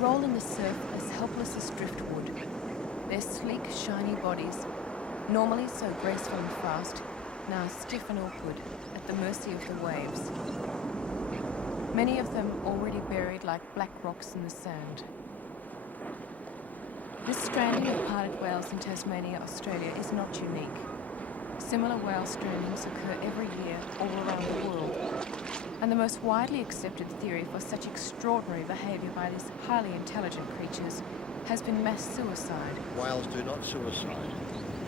roll in the surf as helpless as driftwood. Their sleek, shiny bodies, normally so graceful and fast, now stiff and awkward, at the mercy of the waves. Many of them already buried like black rocks in the sand. This stranding of parted whales in Tasmania, Australia is not unique. Similar whale strandings occur every year all around the world. And the most widely accepted theory for such extraordinary behaviour by these highly intelligent creatures has been mass suicide. Whales do not suicide.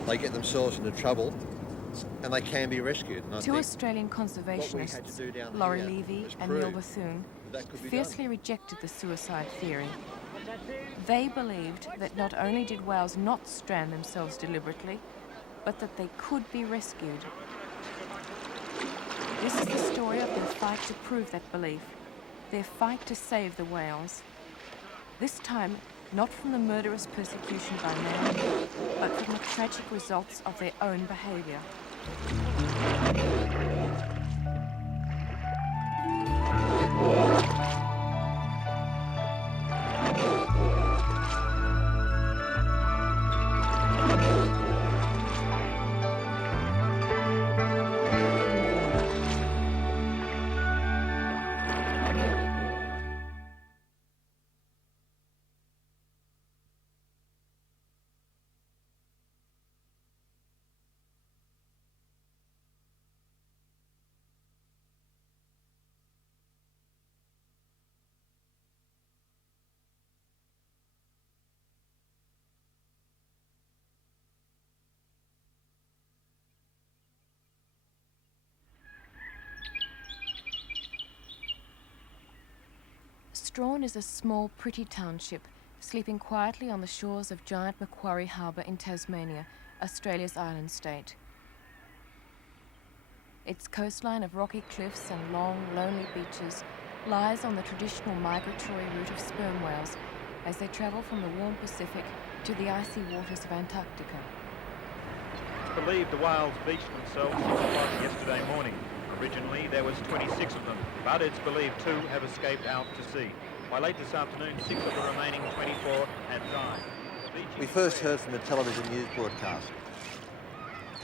They get themselves into trouble and they can be rescued. And Two Australian conservationists, Levy and Levy Bethune, fiercely rejected the suicide theory. They believed that not only did whales not strand themselves deliberately, but that they could be rescued. This is the story of their fight to prove that belief, their fight to save the whales. This time, not from the murderous persecution by man, but from the tragic results of their own behaviour. Strawn is a small, pretty township, sleeping quietly on the shores of giant Macquarie Harbour in Tasmania, Australia's island state. Its coastline of rocky cliffs and long, lonely beaches lies on the traditional migratory route of sperm whales as they travel from the warm Pacific to the icy waters of Antarctica. It's believed the whales beached themselves 6 o'clock yesterday morning. Originally, there was 26 of them, but it's believed 2 have escaped out to sea. By late this afternoon, 6 of the remaining 24 had died. We first heard from a television news broadcast,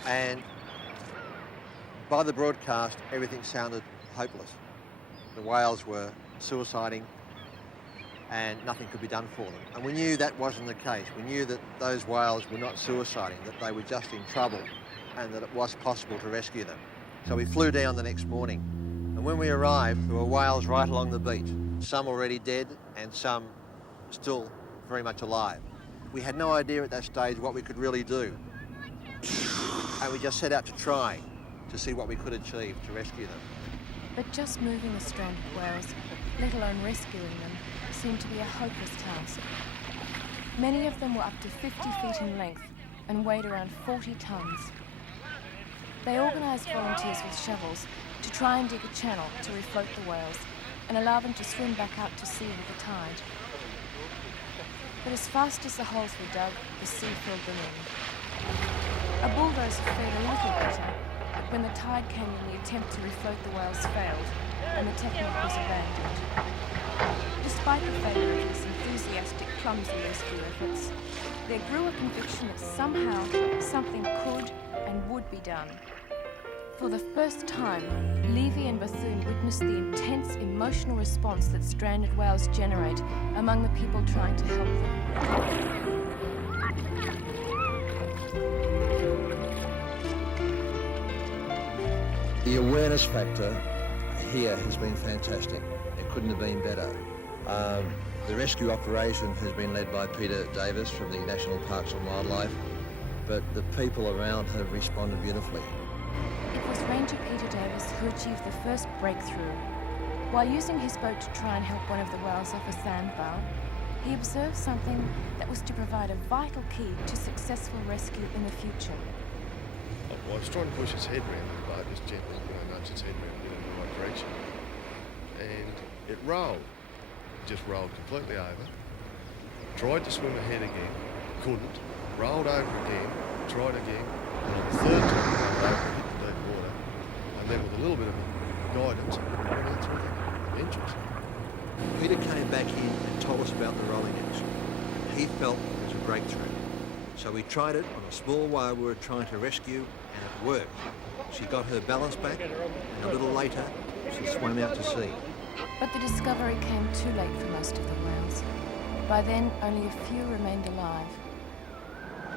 and by the broadcast, everything sounded hopeless. The whales were suiciding, and nothing could be done for them. And we knew that wasn't the case. We knew that those whales were not suiciding, that they were just in trouble, and that it was possible to rescue them. So we flew down the next morning, and when we arrived, there were whales right along the beach, some already dead and some still very much alive. We had no idea at that stage what we could really do, and we just set out to try to see what we could achieve to rescue them. But just moving the stranded whales, let alone rescuing them, seemed to be a hopeless task. Many of them were up to 50 feet in length and weighed around 40 tons. They organised volunteers with shovels to try and dig a channel to refloat the whales and allow them to swim back out to sea with the tide. But as fast as the holes were dug, the sea filled them in. A bulldozer fared a little better, but when the tide came in, the attempt to refloat the whales failed, and the technique was abandoned. Despite the failure of these enthusiastic, clumsy rescue efforts, there grew a conviction that somehow something could and would be done. For the first time, Levy and Bethune witnessed the intense emotional response that stranded whales generate among the people trying to help them. The awareness factor here has been fantastic. It couldn't have been better. The rescue operation has been led by Peter Davis from the National Parks and Wildlife, but the people around have responded beautifully. It was Ranger Peter Davis who achieved the first breakthrough. While using his boat to try and help one of the whales off a sandbar, he observed something that was to provide a vital key to successful rescue in the future. I was trying to push its head around the boat, just gently, nudge its head around in the right direction. And it rolled. Just rolled completely over. Tried to swim ahead again, couldn't. Rolled over again, tried again, and on the third time it rolled over, hit the deep water, and then with a little bit of guidance, it went out through the entrance. Peter came back in and told us about the rolling accident. He felt it was a breakthrough. So we tried it on a small whale we were trying to rescue, and it worked. She got her balance back, and a little later, she swam out to sea. But the discovery came too late for most of the whales. By then, only a few remained alive.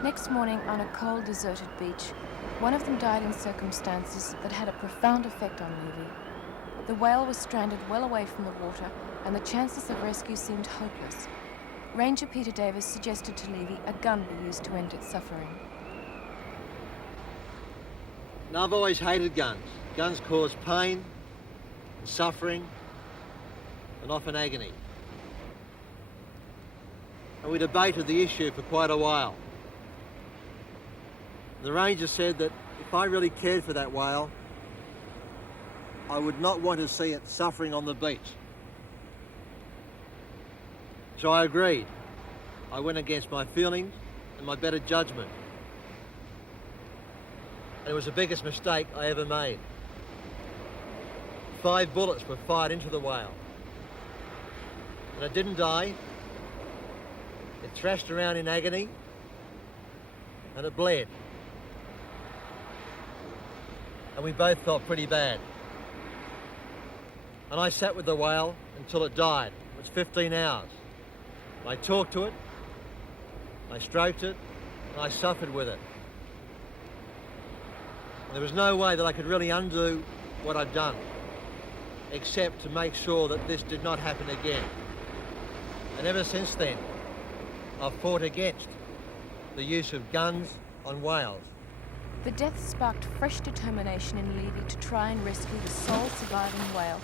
Next morning, on a cold, deserted beach, one of them died in circumstances that had a profound effect on Levy. The whale was stranded well away from the water, and the chances of rescue seemed hopeless. Ranger Peter Davis suggested to Levy a gun be used to end its suffering. Now, I've always hated guns. Guns cause pain, and suffering, and often agony. And we debated the issue for quite a while. The ranger said that if I really cared for that whale, I would not want to see it suffering on the beach. So I agreed. I went against my feelings and my better judgment. And it was the biggest mistake I ever made. 5 bullets were fired into the whale. And it didn't die. It thrashed around in agony, and it bled. And we both felt pretty bad. And I sat with the whale until it died. It was 15 hours. I talked to it, I stroked it, and I suffered with it. And there was no way that I could really undo what I'd done, except to make sure that this did not happen again. And ever since then, I've fought against the use of guns on whales. The death sparked fresh determination in Levy to try and rescue the sole surviving whale,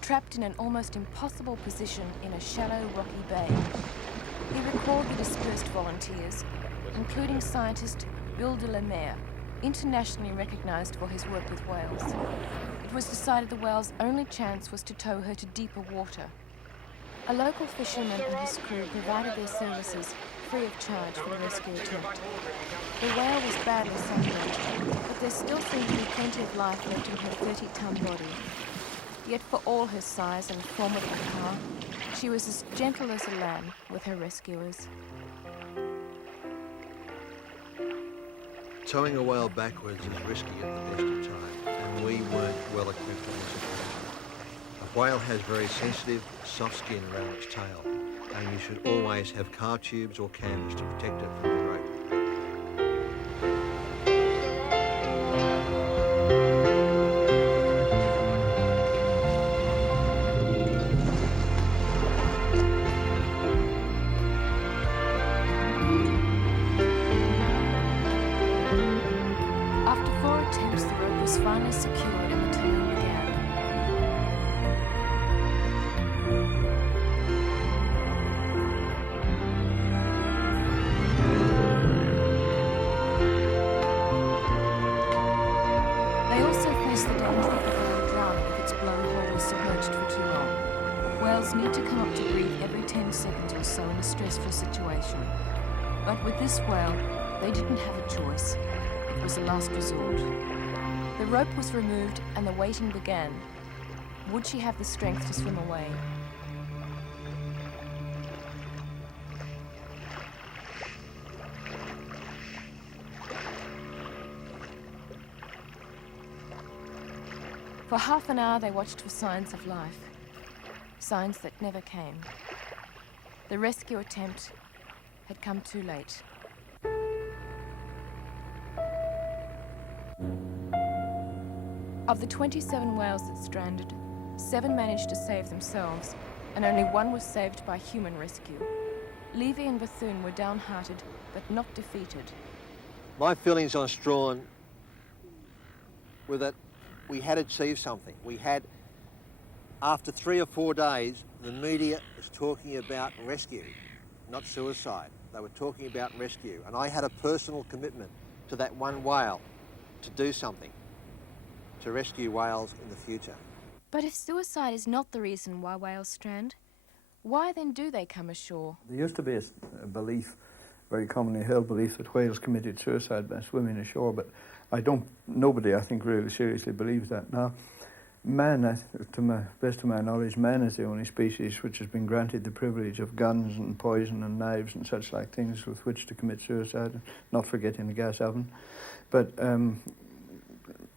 trapped in an almost impossible position in a shallow, rocky bay. He recalled the dispersed volunteers, including scientist Bill de la Mer, internationally recognized for his work with whales. It was decided the whale's only chance was to tow her to deeper water. A local fisherman and his crew provided their services free of charge for the rescue attempt. The whale was badly sunburned, but there still seemed to be plenty of life left in her 30-ton body. Yet for all her size and formidable power, she was as gentle as a lamb with her rescuers. Towing a whale backwards is risky at the best of times, and we weren't well equipped on this occasion. A whale has very sensitive, soft skin around its tail, and you should always have car tubes or canvas to protect it from the rope. After 4 attempts, the rope was finally secured and the towing began. They also face the danger of the whale drowning if its blowhole is submerged for too long. Whales need to come up to breathe every 10 seconds or so in a stressful situation. But with this whale, they didn't have a choice. It was a last resort. The rope was removed and the waiting began. Would she have the strength to swim away? For half an hour they watched for signs of life. Signs that never came. The rescue attempt had come too late. Of the 27 whales that stranded, 7 managed to save themselves, and only 1 was saved by human rescue. Levy and Bethune were downhearted, but not defeated. My feelings on Strawn were that we had achieved something. We had, after 3 or 4 days, the media was talking about rescue, not suicide. They were talking about rescue, and I had a personal commitment to that one whale to do something to rescue whales in the future. But if suicide is not the reason why whales strand, why then do they come ashore? There used to be a belief, very commonly held belief, that whales committed suicide by swimming ashore, but nobody I think really seriously believes that now. Man, to my best of my knowledge, man is the only species which has been granted the privilege of guns and poison and knives and such like things with which to commit suicide, not forgetting the gas oven. But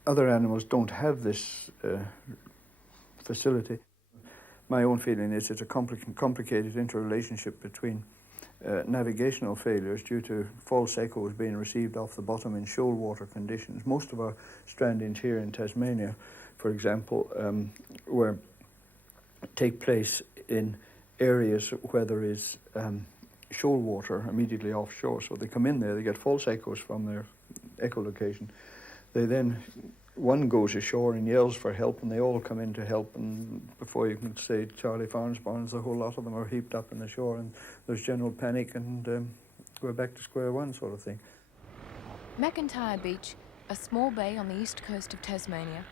other animals don't have this facility. My own feeling is it's a complicated interrelationship between navigational failures due to false echoes being received off the bottom in shoal water conditions. Most of our strandings here in Tasmania, for example, take place in areas where there is shoal water immediately offshore. So they come in there, they get false echoes from their echolocation. They then, one goes ashore and yells for help, and they all come in to help, and before you can say Charlie Farnsborn's, a whole lot of them are heaped up in the shore, and there's general panic, and we're back to square one sort of thing. McIntyre Beach, a small bay on the east coast of Tasmania,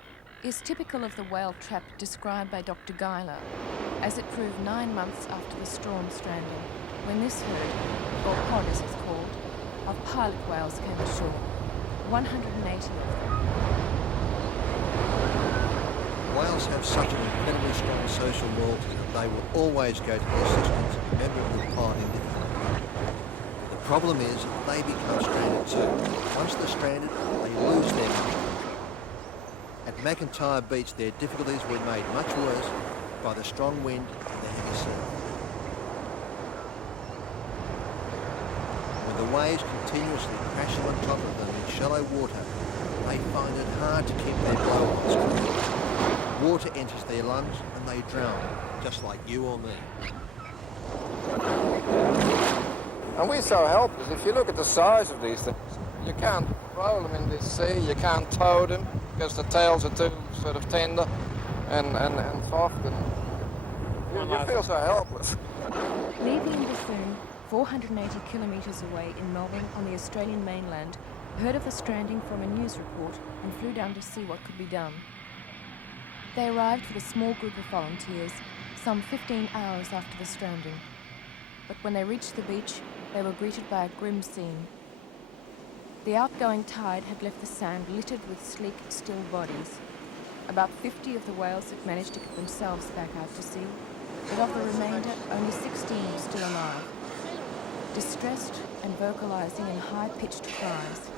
is typical of the whale trap described by Dr. Geiler, as it proved 9 months after the Strawn stranding, when this herd, or pod as it's called, of pilot whales came ashore, 180 of them. Whales have such an incredibly strong social loyalty that they will always go to the assistance of a member of the pod in difficulty. The problem is they become stranded too. Once they're stranded, they lose their money. At McIntyre Beach, their difficulties were made much worse by the strong wind and the heavy surf. When the waves continuously crashing on top of them in shallow water, they find it hard to keep their blowholes clear. Water enters their lungs and they drown, just like you or me. And we're so helpless. If you look at the size of these things, you can't roll them in the sea, you can't tow them, because the tails are too sort of tender and soft, and you feel so helpless. Levy Bethune, 480 kilometres away in Melbourne on the Australian mainland, heard of the stranding from a news report and flew down to see what could be done. They arrived with a small group of volunteers, some 15 hours after the stranding. But when they reached the beach, they were greeted by a grim scene. The outgoing tide had left the sand littered with sleek, still bodies. About 50 of the whales had managed to get themselves back out to sea, but of the remainder, only 16 were still alive, distressed and vocalizing in high-pitched cries.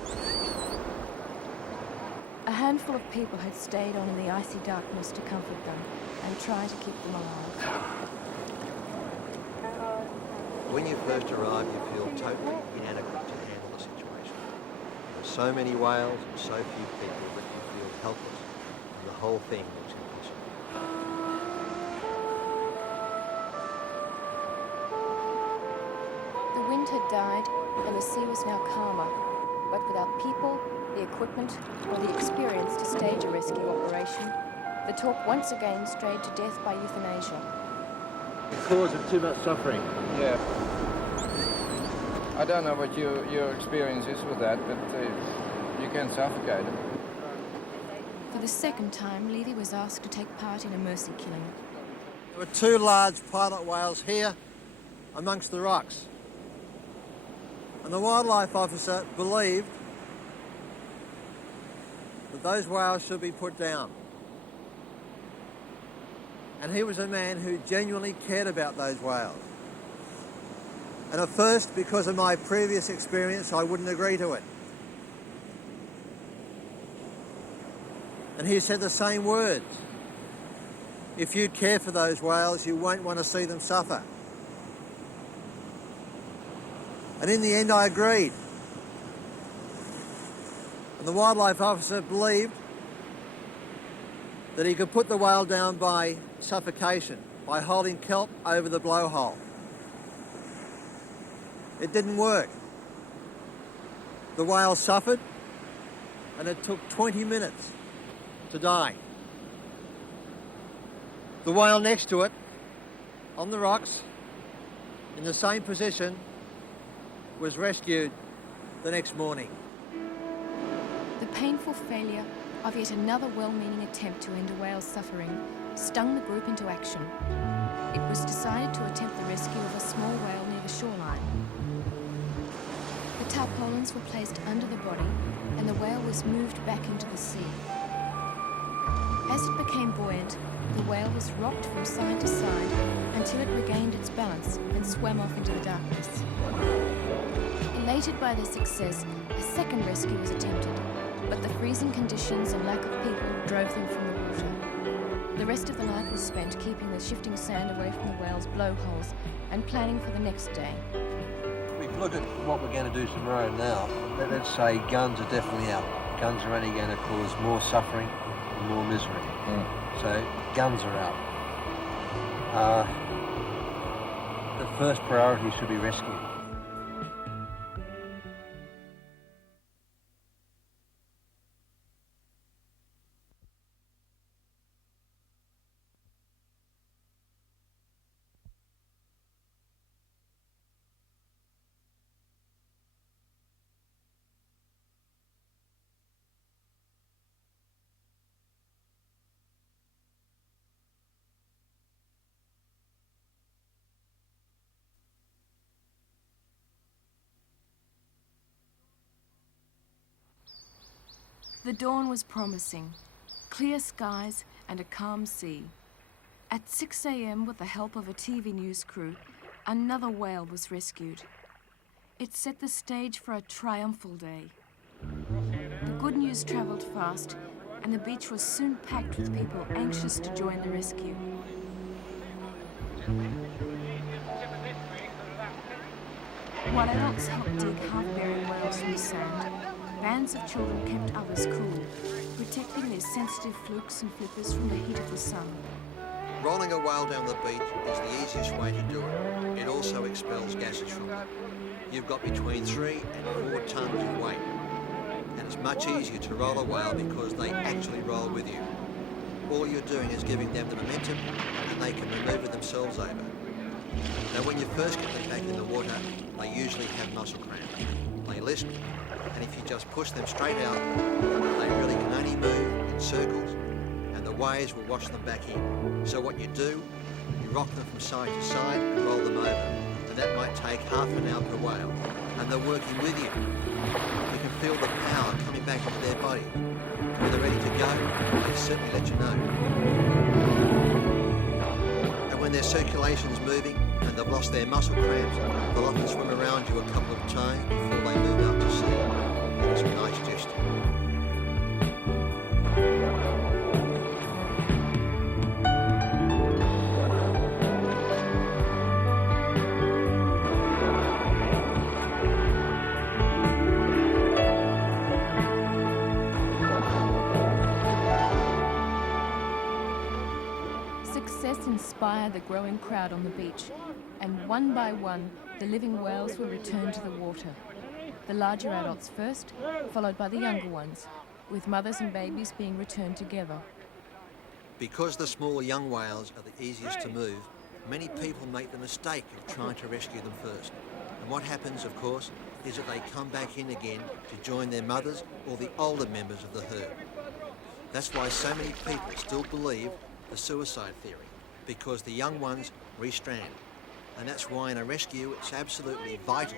A handful of people had stayed on in the icy darkness to comfort them and try to keep them alive. When you first arrive, you feel totally inadequate to handle the situation. There are so many whales and so few people that you feel helpless, and the whole thing looks impossible. The wind had died and the sea was now calmer, but without people, the equipment, or the experience to stage a rescue operation, the talk once again strayed to death by euthanasia. The cause of too much suffering. Yeah. I don't know what your experience is with that, but you can suffocate them. For the second time, Levy was asked to take part in a mercy killing. There were 2 large pilot whales here amongst the rocks. And the wildlife officer believed that those whales should be put down. And he was a man who genuinely cared about those whales. And at first, because of my previous experience, I wouldn't agree to it. And he said the same words. If you care for those whales, you won't want to see them suffer. And in the end, I agreed. And the wildlife officer believed that he could put the whale down by suffocation, by holding kelp over the blowhole. It didn't work. The whale suffered, and it took 20 minutes to die. The whale next to it, on the rocks, in the same position, was rescued the next morning. The painful failure of yet another well-meaning attempt to end a whale's suffering stung the group into action. It was decided to attempt the rescue of a small whale near the shoreline. The tarpaulins were placed under the body and the whale was moved back into the sea. As it became buoyant, the whale was rocked from side to side until it regained its balance and swam off into the darkness. Elated by their success, a second rescue was attempted, but the freezing conditions and lack of people drove them from the water. The rest of the night was spent keeping the shifting sand away from the whale's blowholes and planning for the next day. If we look at what we're going to do tomorrow now, let's say guns are definitely out. Guns are only going to cause more suffering and more misery. So guns are out. The first priority should be rescue. The dawn was promising, clear skies and a calm sea. At 6 a.m, with the help of a TV news crew, another whale was rescued. It set the stage for a triumphal day. The good news travelled fast, and the beach was soon packed with people anxious to join the rescue. While adults helped dig half-buried whales from the sand, bands of children kept others cool, protecting their sensitive flukes and flippers from the heat of the sun. Rolling a whale down the beach is the easiest way to do it. It also expels gases from them. You've got between 3 and 4 tons of weight. And it's much easier to roll a whale because they actually roll with you. All you're doing is giving them the momentum and they can maneuver themselves over. Now when you first get them back in the water, they usually have muscle cramp. They list, and if you just push them straight out, they really can only move in circles and the waves will wash them back in. So what you do, you rock them from side to side and roll them over. And that might take half an hour per whale. And they're working with you. You can feel the power coming back into their body. When they're ready to go, they certainly let you know. And when their circulation's moving and they've lost their muscle cramps, they'll often swim around you a couple of times before they move out to sea. And it's a nice gesture. Success inspired the growing crowd on the beach, and one by one, the living whales were returned to the water. The larger adults first, followed by the younger ones, with mothers and babies being returned together. Because the small young whales are the easiest to move, many people make the mistake of trying to rescue them first. And what happens, of course, is that they come back in again to join their mothers or the older members of the herd. That's why so many people still believe the suicide theory, because the young ones restrand. And that's why in a rescue it's absolutely vital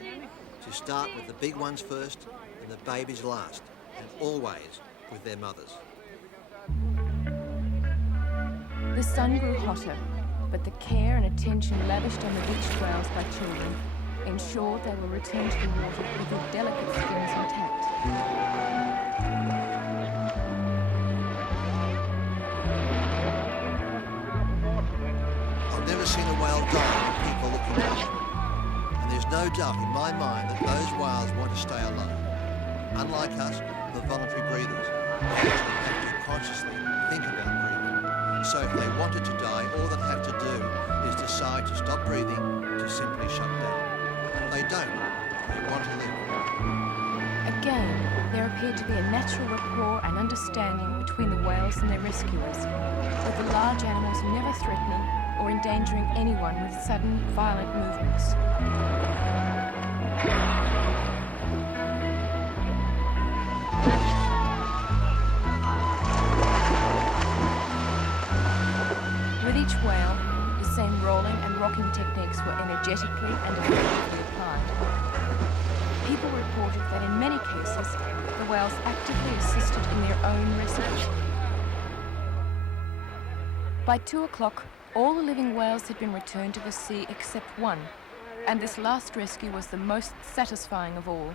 to start with the big ones first and the babies last, and always with their mothers. The sun grew hotter, but the care and attention lavished on the beached whales by children ensured they were returned to the water with their delicate skins intact. I've never seen a whale die with people looking at them. And there's no doubt in my mind that those whales want to stay alive. Unlike us, the voluntary breathers, they actually have to consciously think about breathing. So if they wanted to die, all they'd have to do is decide to stop breathing, to simply shut down. They don't. They want to live. Again, there appeared to be a natural rapport and understanding between the whales and their rescuers, with the large animals never threatening or endangering anyone with sudden, violent movements. With each whale, the same rolling and rocking techniques were energetically and effectively applied. People reported that in many cases, the whales actively assisted in their own rescue. By 2 o'clock, all the living whales had been returned to the sea except one, and this last rescue was the most satisfying of all.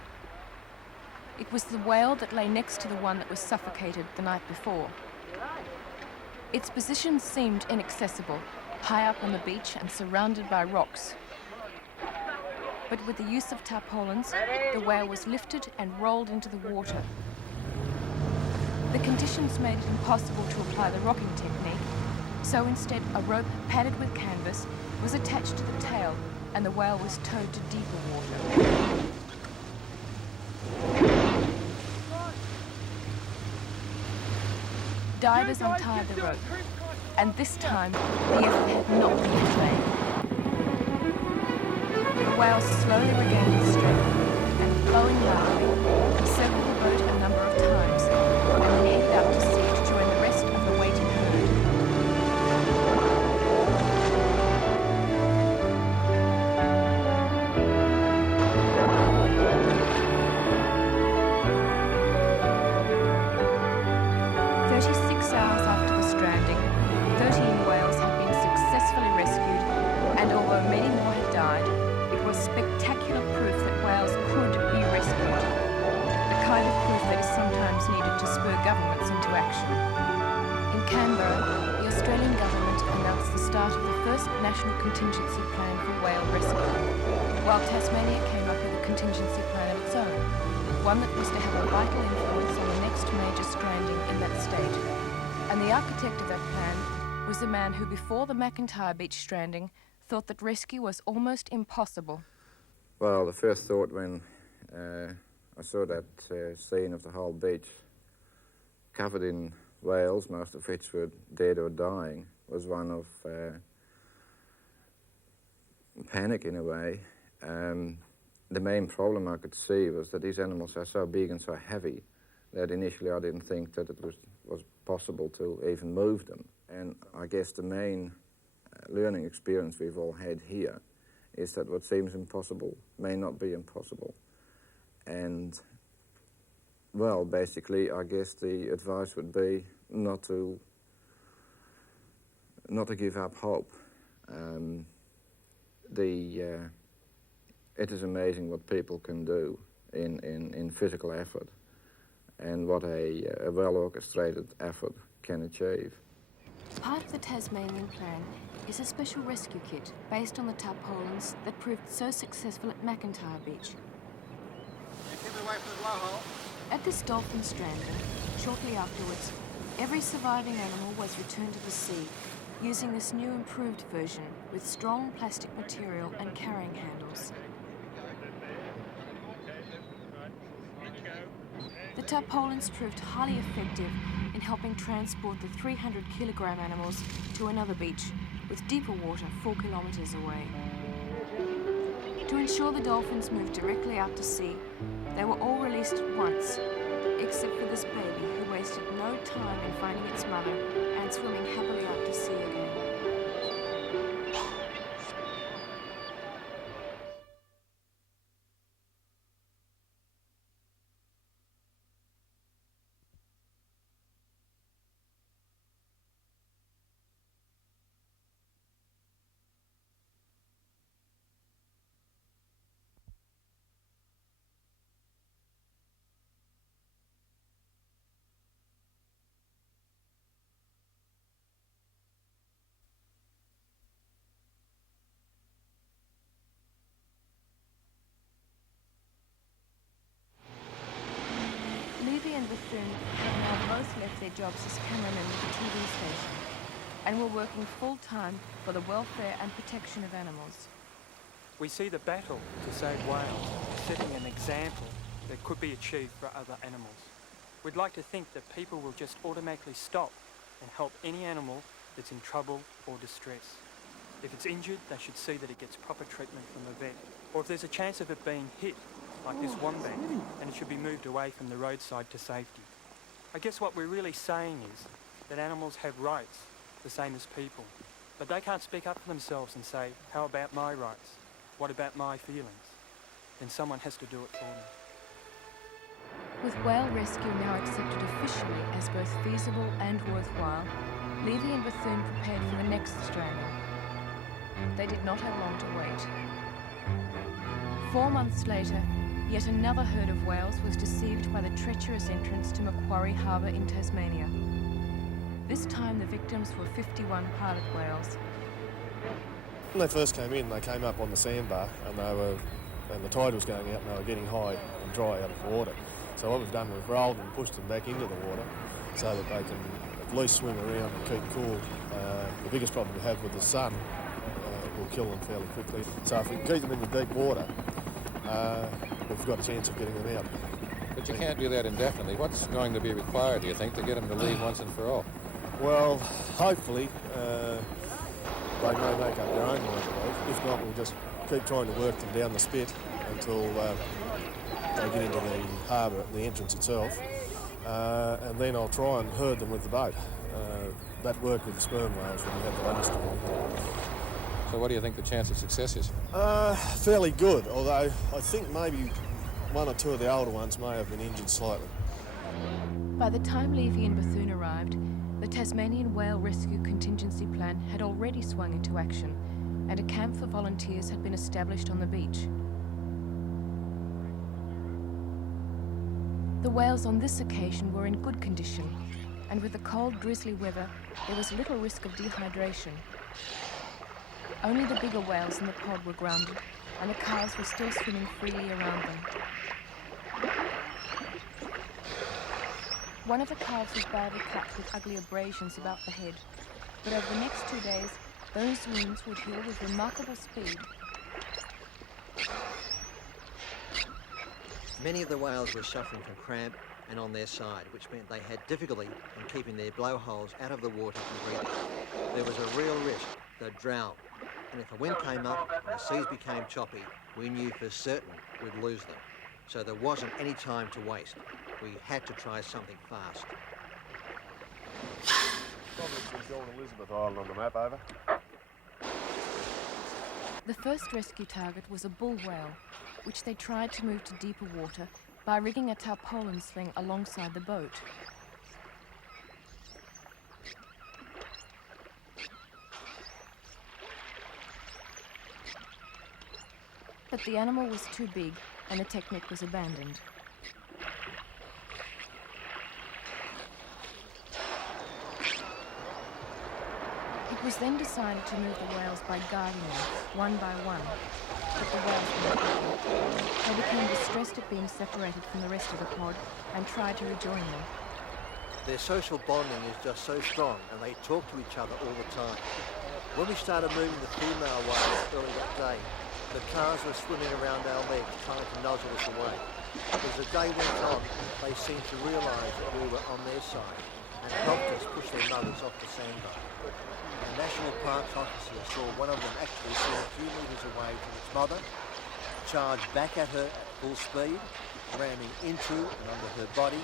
It was the whale that lay next to the one that was suffocated the night before. Its position seemed inaccessible, high up on the beach and surrounded by rocks. But with the use of tarpaulins, the whale was lifted and rolled into the water. The conditions made it impossible to apply the rocking technique, so instead a rope padded with canvas was attached to the tail and the whale was towed to deeper water. Divers untied the rope, and this time the effort had not been in vain. The whale slowly regained its strength and, flowing lightly, circled the boat a number of times and then headed out to sea to join the rest of the waiting herd. Hours after the stranding, 13 whales had been successfully rescued, and although many more had died, it was spectacular proof that whales could be rescued. The kind of proof that is sometimes needed to spur governments into action. In Canberra, the Australian government announced the start of the first national contingency plan for whale rescue, while Tasmania came up with a contingency plan of its own, one that was to have a vital influence on the next major stranding in that state. And the architect of that plan was a man who, before the McIntyre Beach stranding, thought that rescue was almost impossible. Well, the first thought when I saw that scene of the whole beach covered in whales, most of which were dead or dying, was one of panic in a way. The main problem I could see was that these animals are so big and so heavy that initially I didn't think that it was possible to even move them. And I guess the main learning experience we've all had here is that what seems impossible may not be impossible. And, well, basically, I guess the advice would be not to give up hope. It is amazing what people can do in physical effort, and what a well-orchestrated effort can achieve. Part of the Tasmanian plan is a special rescue kit based on the tarpaulins that proved so successful at McIntyre Beach. Keep away from the blowhole. At this dolphin stranding, shortly afterwards, every surviving animal was returned to the sea using this new improved version with strong plastic material and carrying handles. The tarpaulins proved highly effective in helping transport the 300-kilogram animals to another beach with deeper water 4 kilometres away. To ensure the dolphins moved directly out to sea, they were all released at once, except for this baby who wasted no time in finding its mother and swimming happily out to sea again. Levy and Bethune have now both left their jobs as cameramen with the TV station and were working full-time for the welfare and protection of animals. We see the battle to save whales setting an example that could be achieved for other animals. We'd like to think that people will just automatically stop and help any animal that's in trouble or distress. If it's injured, they should see that it gets proper treatment from a vet. Or if there's a chance of it being hit, like this wombat, and it should be moved away from the roadside to safety. I guess what we're really saying is that animals have rights, the same as people, but they can't speak up for themselves and say, how about my rights? What about my feelings? Then someone has to do it for them. With whale rescue now accepted officially as both feasible and worthwhile, Levy and Bethune prepared for the next stranding. They did not have long to wait. 4 months later, yet another herd of whales was deceived by the treacherous entrance to Macquarie Harbour in Tasmania. This time the victims were 51 pilot whales. When they first came in, they came up on the sandbar and the tide was going out and they were getting high and dry out of the water. So what we've done, we've rolled and pushed them back into the water so that they can at least swim around and keep cool. The biggest problem we have with the sun will kill them fairly quickly. So if we can keep them in the deep water, we've got a chance of getting them out. But you can't do that indefinitely. What's going to be required, do you think, to get them to leave once and for all? Well, hopefully they may make up their own mind to leave. If not, we'll just keep trying to work them down the spit until they get into the harbour, the entrance itself, and then I'll try and herd them with the boat. That worked with the sperm whales when we had the last one. So what do you think the chance of success is? Fairly good, although I think maybe one or two of the older ones may have been injured slightly. By the time Levy and Bethune arrived, the Tasmanian Whale Rescue Contingency Plan had already swung into action, and a camp for volunteers had been established on the beach. The whales on this occasion were in good condition, and with the cold, drizzly weather, there was little risk of dehydration. Only the bigger whales in the pod were grounded, and the calves were still swimming freely around them. One of the calves was badly cut with ugly abrasions about the head, but over the next 2 days, those wounds would heal with remarkable speed. Many of the whales were suffering from cramp and on their side, which meant they had difficulty in keeping their blowholes out of the water and breathing. There was a real risk they'd drown, and if the wind came up and the seas became choppy, we knew for certain we'd lose them. So there wasn't any time to waste. We had to try something fast. Elizabeth Island on the map, over. The first rescue target was a bull whale, which they tried to move to deeper water by rigging a tarpaulin sling alongside the boat. But the animal was too big and the technique was abandoned. It was then decided to move the whales by guarding them, one by one, but the whales were not happy. They became distressed at being separated from the rest of the pod and tried to rejoin them. Their social bonding is just so strong and they talk to each other all the time. When we started moving the female whales early that day, the calves were swimming around our legs trying to nuzzle us away. As the day went on, they seemed to realise that we were on their side and helped us push their mothers off the sandbar. The National Parks officer saw one of them actually swim a few metres away from its mother, charged back at her at full speed, ramming into and under her body,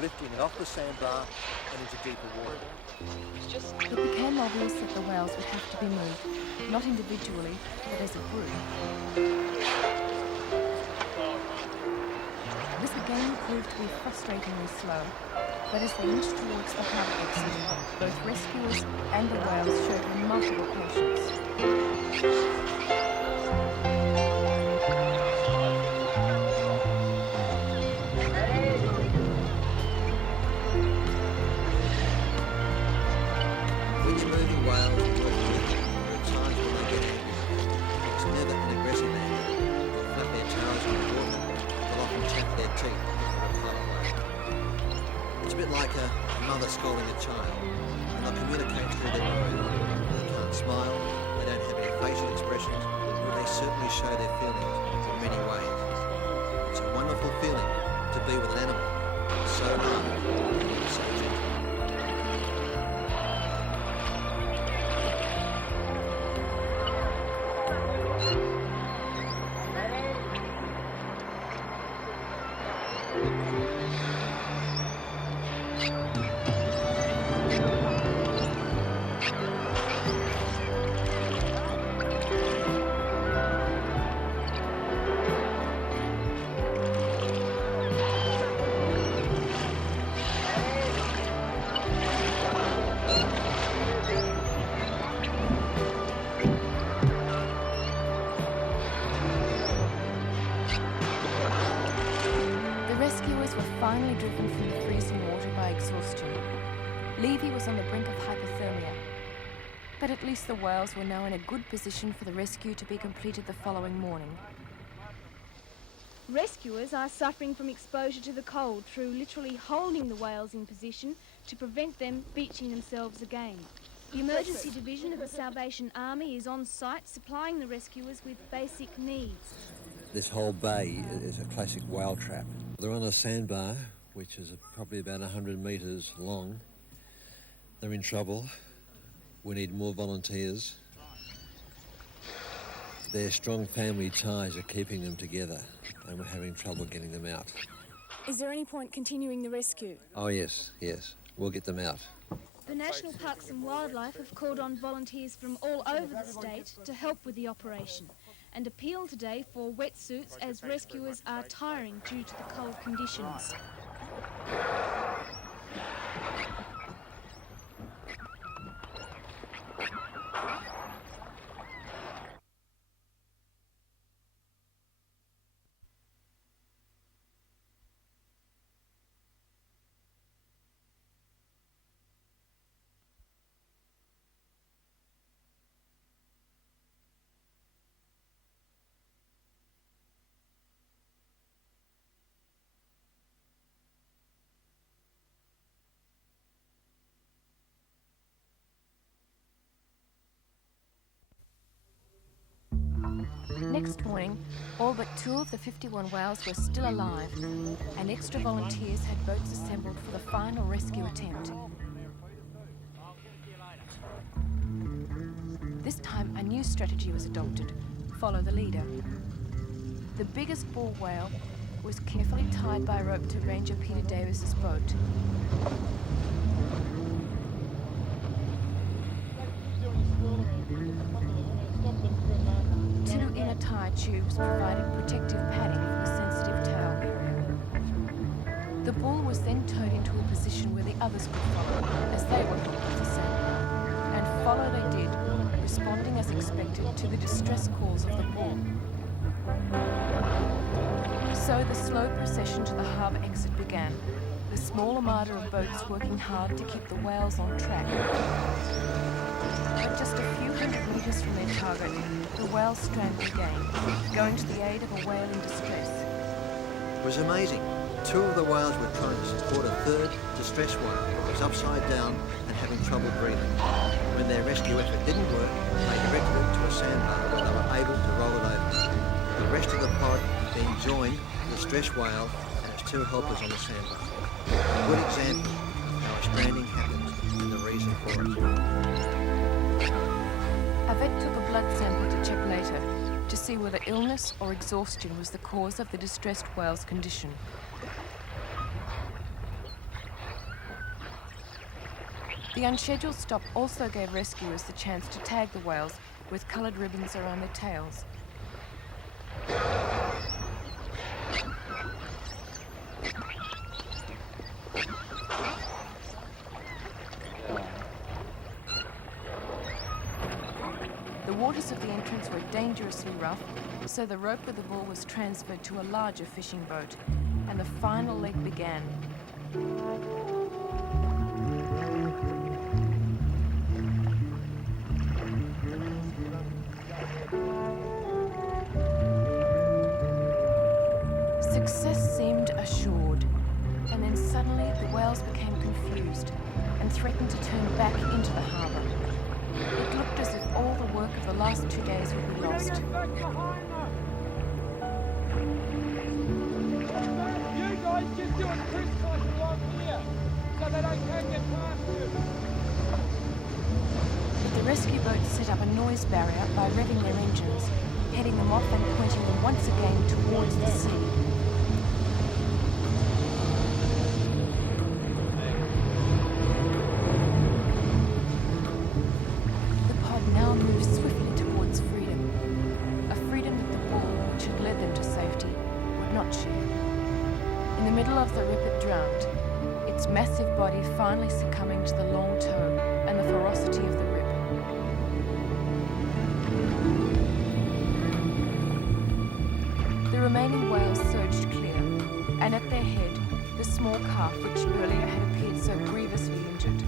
lifting it off the sandbar and into deeper water. It became obvious that the whales would have to be moved, not individually, but as a group. This again proved to be frustratingly slow, but as they inched towards the harbour exit, both rescuers and the whales showed remarkable patience. Each moving whale is working with them. There are times when they get angry. It's never an aggressive anger. They'll flap their tails in the water. They'll often chatter their teeth for a pilot whale. It's a bit like a mother scolding a child, and they'll communicate through their moan. They can't smile, they don't have any facial expressions, but they certainly show their feelings in many ways. It's a wonderful feeling to be with an animal so large and so gentle. rescuers were finally driven from the freezing water by exhaustion. Levy was on the brink of hypothermia, but at least the whales were now in a good position for the rescue to be completed the following morning. Rescuers are suffering from exposure to the cold through literally holding the whales in position to prevent them beaching themselves again. The Emergency Division of the Salvation Army is on site supplying the rescuers with basic needs. This whole bay is a classic whale trap. They're on a sandbar, which is probably about 100 metres long. They're in trouble. We need more volunteers. Their strong family ties are keeping them together, and we're having trouble getting them out. Is there any point continuing the rescue? Oh yes, we'll get them out. The National Parks and Wildlife have called on volunteers from all over the state to help with the operation and appeal today for wetsuits as rescuers are tiring due to the cold conditions. Next morning, all but 2 of the 51 whales were still alive, and extra volunteers had boats assembled for the final rescue attempt. This time, a new strategy was adopted: follow the leader. The biggest bull whale was carefully tied by rope to Ranger Peter Davis's boat. 2 inner tire tubes provided protective padding for the sensitive tail area. The bull was then towed into a position where the others could follow, as they were helped with the sand. And follow they did, responding as expected to the distress calls of the bull. So the slow procession to the harbour exit began, the small armada of boats working hard to keep the whales on track. But just a few hundred metres from their target, the whales stranded again, going to the aid of a whale in distress. It was amazing. 2 of the whales were trying to support a third distress whale that was upside down and having trouble breathing. When their rescue effort didn't work, they directed it to a sandbar where they were able to roll it over. The rest of the pod then joined the distress whale and its 2 helpers on the sandbar. A good example of how a stranding happens and the reason for it. A vet took a blood sample to check later to see whether illness or exhaustion was the cause of the distressed whale's condition. The unscheduled stop also gave rescuers the chance to tag the whales with coloured ribbons around their tails. The waters of the entrance were dangerously rough, so the rope with the bull was transferred to a larger fishing boat, and the final leg began. Success seemed assured, and then suddenly the whales became confused and threatened to turn back into the harbour. It looked as if all the work of the last 2 days would be lost. You guys just do a crisscross along here so that I can get past you. But the rescue boats set up a noise barrier by revving their engines, heading them off and pointing them once again towards the sea. Now moved swiftly towards freedom, a freedom that the bull, which had led them to safety, would not share. In the middle of the rip it drowned, its massive body finally succumbing to the long tow and the ferocity of the rip. The remaining whales surged clear, and at their head, the small calf which earlier had appeared so grievously injured.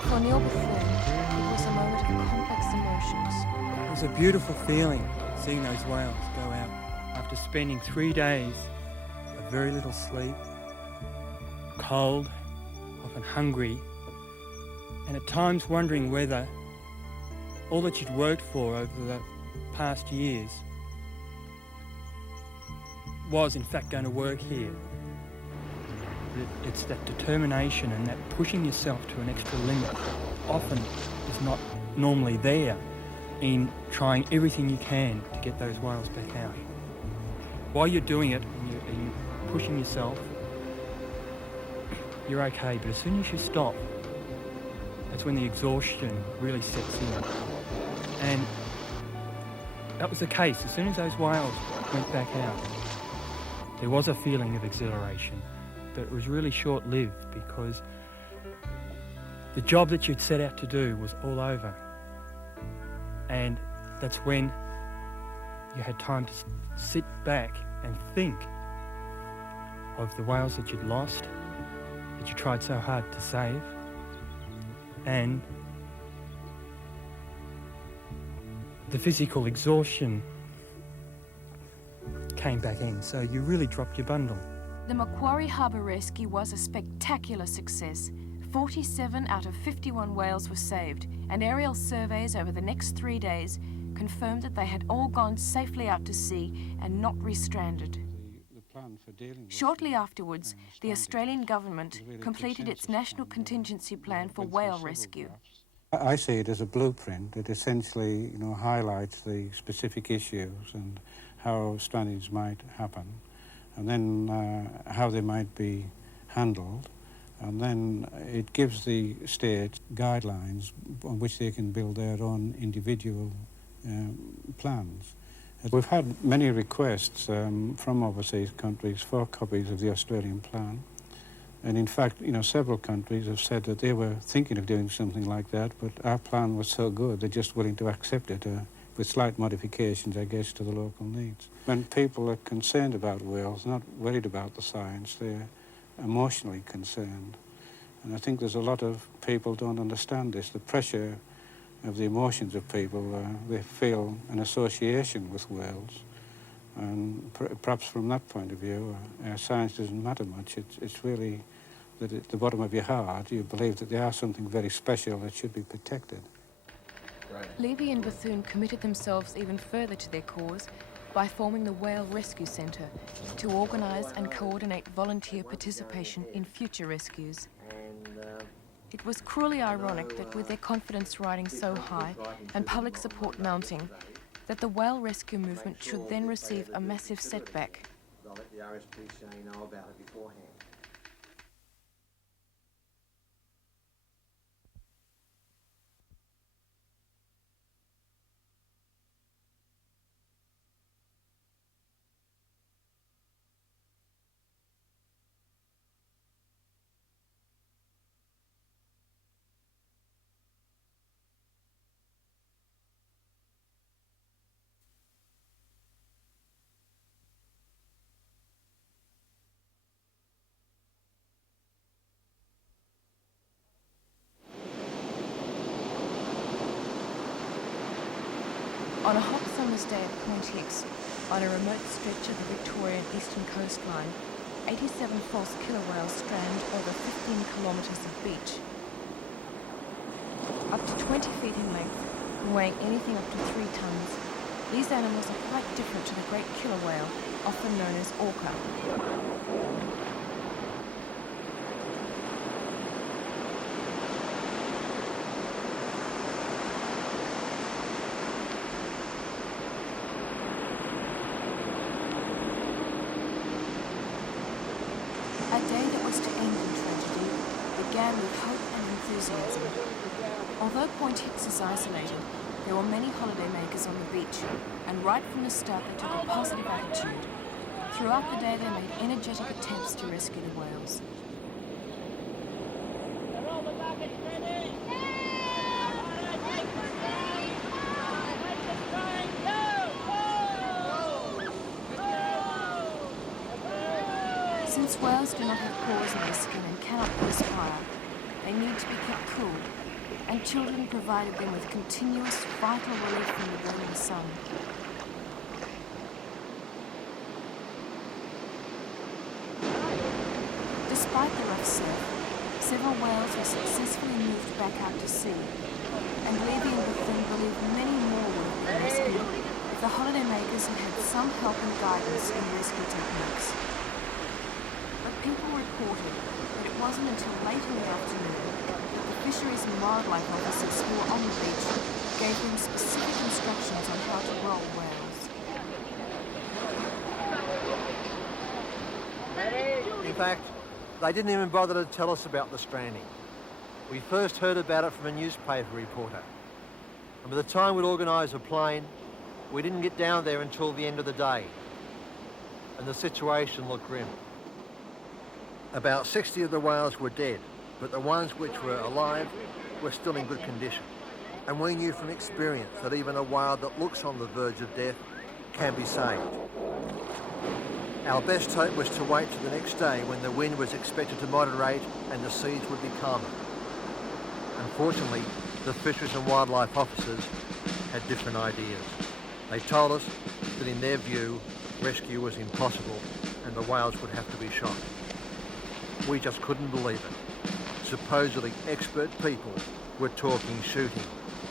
For Neil Bethune, it was a moment of complex emotions. It was a beautiful feeling seeing those whales go out after spending 3 days of very little sleep, cold, often hungry, and at times wondering whether all that you'd worked for over the past years was in fact going to work here. It's that determination and that pushing yourself to an extra limit often is not normally there in trying everything you can to get those whales back out. While you're doing it and you're pushing yourself, you're okay, but as soon as you stop, that's when the exhaustion really sets in. And that was the case. As soon as those whales went back out, there was a feeling of exhilaration, but it was really short-lived because the job that you'd set out to do was all over. And that's when you had time to sit back and think of the whales that you'd lost, that you tried so hard to save, and the physical exhaustion came back in, so you really dropped your bundle. The Macquarie Harbour rescue was a spectacular success. 47 out of 51 whales were saved, and aerial surveys over the next 3 days confirmed that they had all gone safely out to sea and not restranded. Shortly afterwards, the Australian government completed its National Contingency Plan for whale rescue. I see it as a blueprint. It essentially, highlights the specific issues and how strandings might happen, and then how they might be handled, and then it gives the state guidelines on which they can build their own individual plans. We've had many requests from overseas countries for copies of the Australian plan, and in fact, several countries have said that they were thinking of doing something like that, but our plan was so good they're just willing to accept it with slight modifications, I guess, to the local needs. When people are concerned about whales, not worried about the science, they're emotionally concerned. And I think there's a lot of people don't understand this, the pressure of the emotions of people. They feel an association with whales. And perhaps from that point of view, science doesn't matter much. It's really that at the bottom of your heart, you believe that they are something very special that should be protected. Levy and Bethune committed themselves even further to their cause by forming the Whale Rescue Centre to organise and coordinate volunteer participation in future rescues. It was cruelly ironic that with their confidence riding so high and public support mounting, that the whale rescue movement should then receive a massive setback. I'll let the RSPCA know about it beforehand. On a hot summer's day at Point Hicks, on a remote stretch of the Victorian eastern coastline, 87 false killer whales strand over 15 kilometres of beach. Up to 20 feet in length, and weighing anything up to 3 tons, these animals are quite different to the great killer whale, often known as orca. A day that was to end in tragedy began with hope and enthusiasm. Although Point Hicks is isolated, there were many holidaymakers on the beach, and right from the start they took a positive attitude. Throughout the day they made energetic attempts to rescue the whales. Since whales do not have pores in their skin and cannot perspire, they need to be kept cool, and children provided them with continuous vital relief from the burning sun. Despite the rough surf, several whales were successfully moved back out to sea, and Levy and Bethune believe many more would have been rescued if the holidaymakers had had some help and guidance in rescue techniques. But people reported that it wasn't until late in the afternoon that the fisheries and wildlife officers who were on the beach gave them specific instructions on how to roll whales. In fact, they didn't even bother to tell us about the stranding. We first heard about it from a newspaper reporter. And by the time we'd organised a plane, we didn't get down there until the end of the day. And the situation looked grim. About 60 of the whales were dead, but the ones which were alive were still in good condition. And we knew from experience that even a whale that looks on the verge of death can be saved. Our best hope was to wait till the next day when the wind was expected to moderate and the seas would be calmer. Unfortunately, the fisheries and wildlife officers had different ideas. They told us that in their view, rescue was impossible and the whales would have to be shot. We just couldn't believe it. Supposedly expert people were talking shooting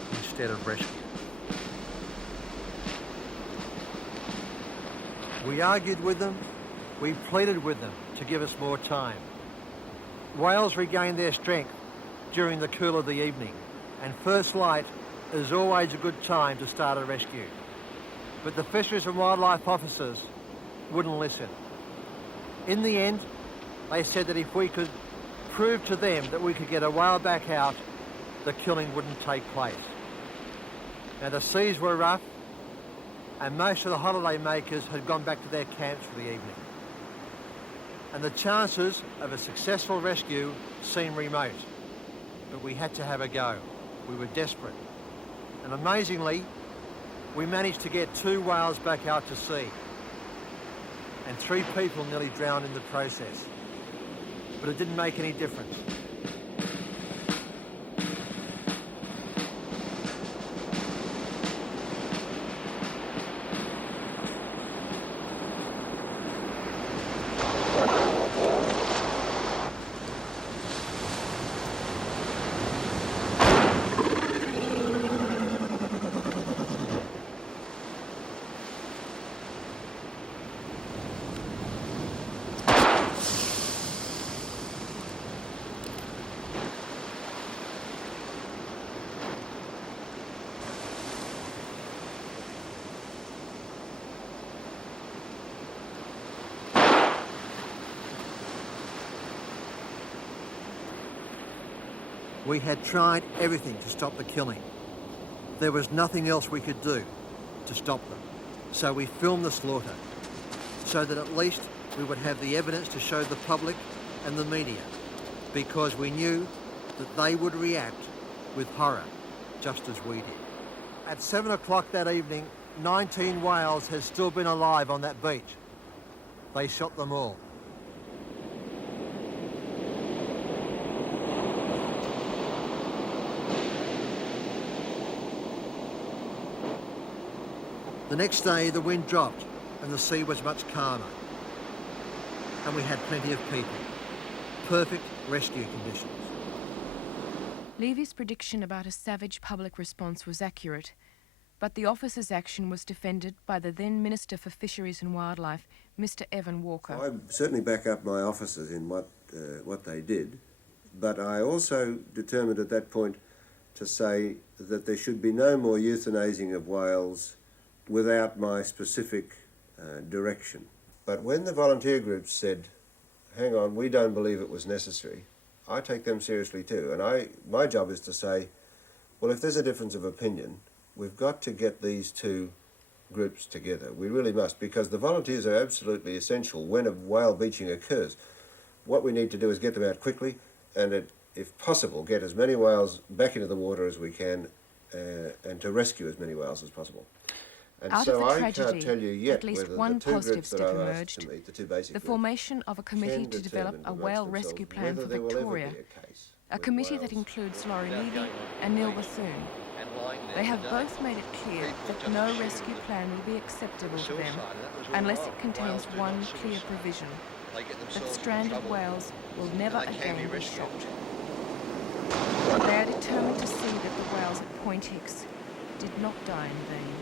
instead of rescue. We argued with them, we pleaded with them to give us more time. Whales regain their strength during the cool of the evening, and first light is always a good time to start a rescue. But the fisheries and wildlife officers wouldn't listen. In the end, they said that if we could prove to them that we could get a whale back out, the killing wouldn't take place. Now the seas were rough, and most of the holiday makers had gone back to their camps for the evening. And the chances of a successful rescue seemed remote, but we had to have a go. We were desperate. And amazingly, we managed to get 2 whales back out to sea, and 3 people nearly drowned in the process. But it didn't make any difference. We had tried everything to stop the killing. There was nothing else we could do to stop them. So we filmed the slaughter, so that at least we would have the evidence to show the public and the media, because we knew that they would react with horror, just as we did. At 7 o'clock that evening, 19 whales had still been alive on that beach. They shot them all. The next day, the wind dropped and the sea was much calmer. And we had plenty of people. Perfect rescue conditions. Levy's prediction about a savage public response was accurate, but the officers' action was defended by the then Minister for Fisheries and Wildlife, Mr. Evan Walker. I certainly back up my officers in what they did, but I also determined at that point to say that there should be no more euthanasing of whales without my specific direction. But when the volunteer groups said, hang on, we don't believe it was necessary, I take them seriously too. And my job is to say, well, if there's a difference of opinion, we've got to get these 2 groups together. We really must, because the volunteers are absolutely essential when a whale beaching occurs. What we need to do is get them out quickly and, if possible, get as many whales back into the water as we can and to rescue as many whales as possible. And Out so of the I can't tragedy, tell you yet at least whether one the two positive groups that step I've asked emerged: to meet, the two basic the groups, formation of a committee can to develop determine a amongst whale themselves rescue plan whether for there will ever Victoria, be a case a when committee that whales includes Laurie Levy and Levy Bethune. They have both made it clear that no rescue plan will be acceptable to them unless it contains one clear provision: that stranded whales will never again be shot. They are determined to see that the whales at Point Hicks did not die in vain.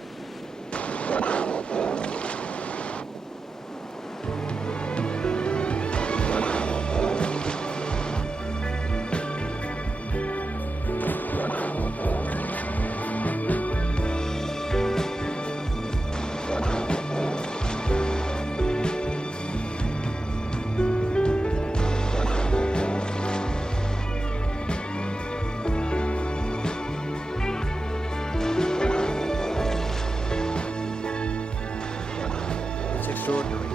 It's extraordinary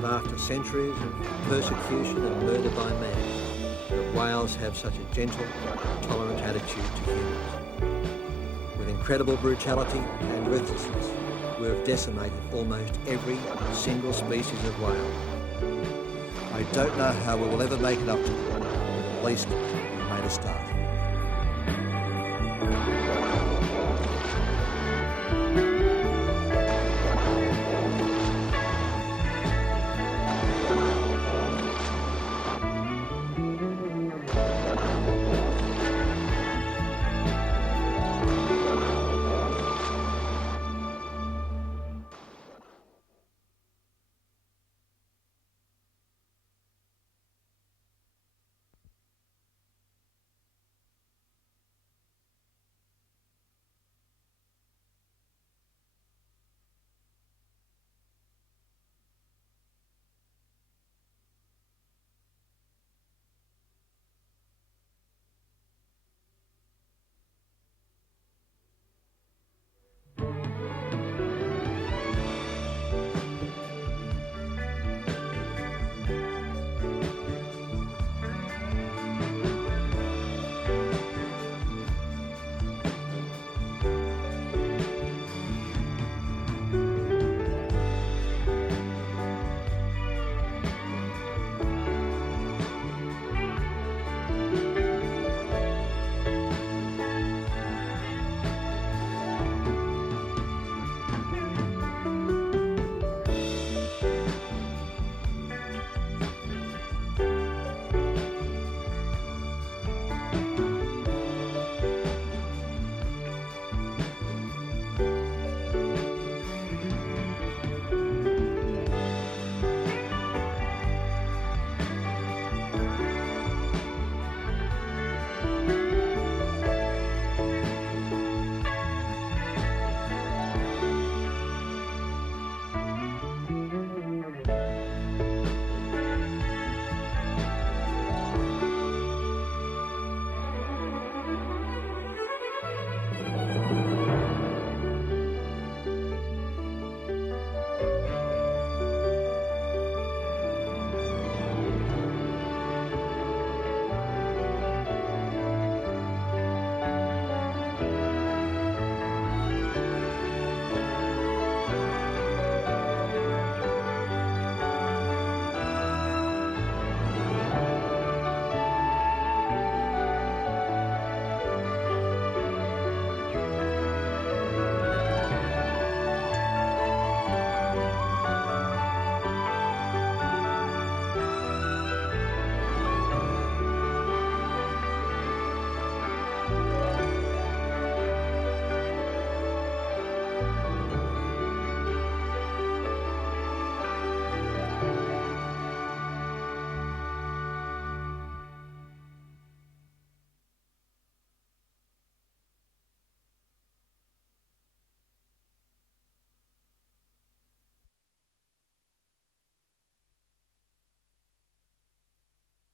that after centuries of persecution and murder by man, that whales have such a gentle, tolerant attitude to humans. With incredible brutality and ruthlessness, we have decimated almost every single species of whale. I don't know how we will ever make it up to them, but at least we made a start.